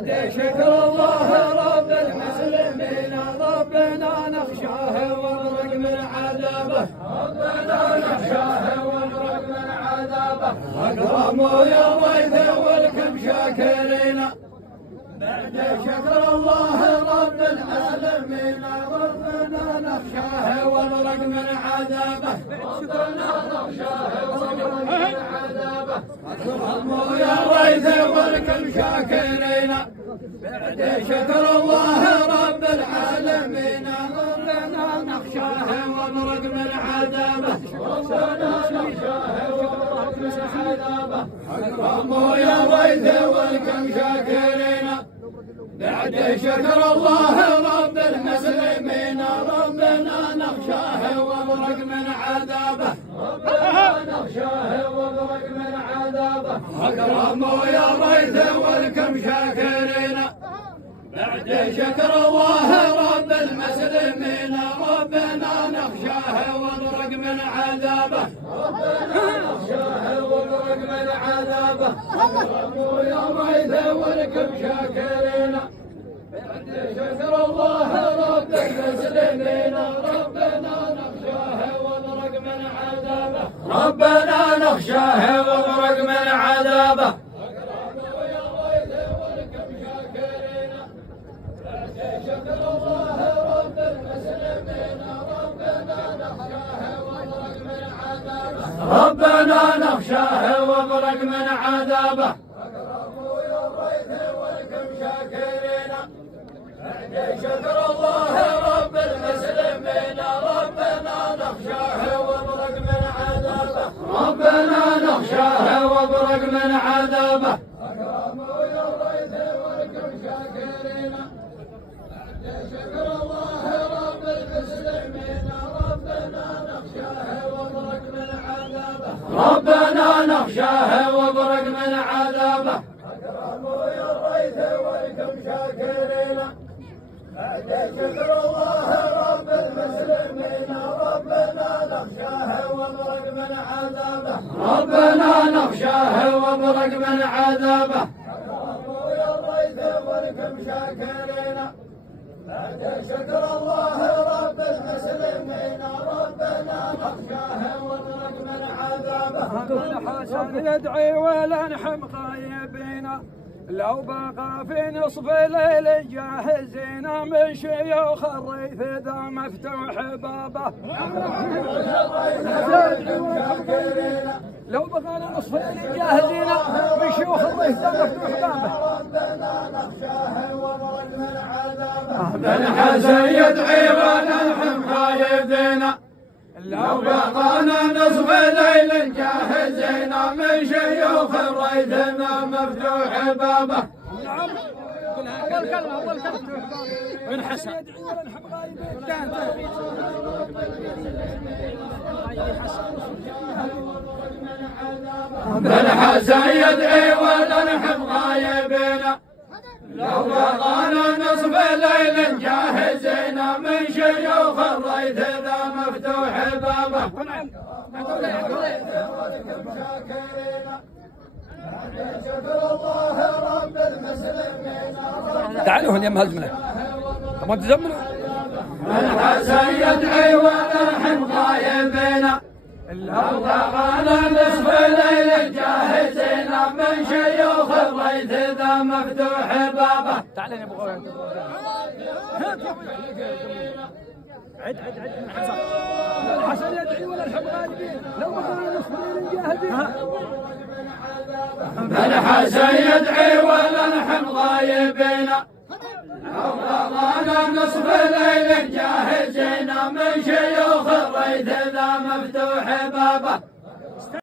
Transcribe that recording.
بعد شكر الله رب المسلمين ربنا نخشاه ونرق من عذابه ربنا نخشاه ونرق من عذابه أكرموا يا ضيف والكم شاكرين بعد شكر الله رب العالمين ربنا نخشاه ونرق من عذابه ربنا نخشاه ونرق من عذابه أكرموا يا ضيف والكم شاكرين بعد شكر الله رب العالمين ربنا نخشاه ونرق من عذابه ربنا نخشاه ونرق من عذابه أكرموا يا ضيف والكم شاكرين بعد شكر الله رب المسلمين ربنا نخشاه ونرق من عذابه ربنا نخشاه ونرق من عذابه أكرموا يا ضيف والكم شاكرين بعد شكر الله رب المسلمين ربنا نخشاه ونرق من عذابه ربنا نخشاه ونرق من عذابه أكرموا يا ضيف والكم شاكرين بعد شكر الله رب المسلمين ربنا نخشاه ونرق من عذابه ربنا نخشاه ونرق من عذابه أكرموا يا ضيف والكم شاكرين بعد شكر الله رب المسلمين ربنا نخشاه ونرق من عذابه ربنا نخشاه ونرق من عذابه أكرموا يا ضيف والكم شاكرين بعد شكر الله رب المسلمين ربنا نخشاه ونرق من عذابه ربنا نخشاه ونرق من عذابه أكرموا يا ضيف والكم شاكرين بعد شكر الله رب المسلمين ربنا نخشاه ونرق من عذابه ربنا نخشاه ونرق من عذابه أكرموا يا ضيف والكم شاكرين بعد شكر الله رب المسلمين ربنا نخشاه ونرق من عذابه ربنا نخشاه ونرق من عذابه أكرموا يا ضيف والكم شاكرين بعد شكر الله رب المسلمين ربنا نخشاه ونرق من عذابه كل حسن يدعي والأنحم غايبين لو بقى في نصف الليل جاهزين من شيوخ الريث ذا مفتوح بابه لو بقى نصف الليل جاهزين من شيوخ الريث ذا مفتوح بابه ربنا نخشاه ونرق من عذابه بن حسن يدعي ونلحم خايفين لو بقانا نصف ليل جاهزين من شيوخ الريثنا مفتوح بابه نعم أول كلمة بن حسن بن حسن يدعي ونلحم غايبين لو بقانا نصف ليل جاهزين من شيوخ الريث ذا مفتوح بابه شكر الله رب المسلمين تعالوا اليوم هالجملة طب انت تزمنوا بن حسن يدعي ونلحم غايبين لو بقانا نصف ليل جاهزين من شيوخ الريث ذا مفتوح بابه تعال يا ابو عد حسن يدعي ولا الحب غالبين لو بقانا نصف ليل جاهزين بن حسن يدعي ولا نحن غايبين لو بقانا نصف ليل جاهزين من شيوخ الريث ذا مفتوح بابه